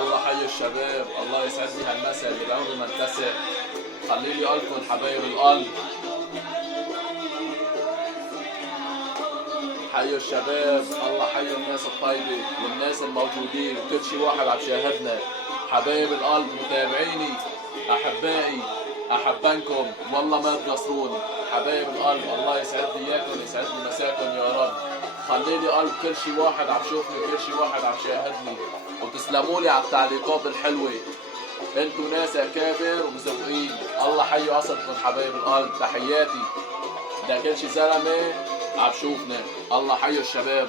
الله حي الشباب، الله يسعد لي هالمساء اللي بعمري ما انتسى. خلي لي قلبكم حبايب القلب. حي الشباب، الله حي الناس الطيبة والناس الموجودين وكل شي واحد عم شاهدنا. حبايب القلب متابعيني أحبائي أحبانكم والله ما تقصرون. حبايب القلب الله يسعد لي إياكم، يسعد لي مساكم يا رب. خلي لي قلب كل شي واحد عم شوفني وكل شي واحد عم شاهدني، وتسلموا لي على التعليقات الحلوة. انتو ناس اكابر ومزوقين. الله حي اصلكم حبايب القلب، تحياتي. ده كل شي زلمه عم شوفنا. الله حي الشباب.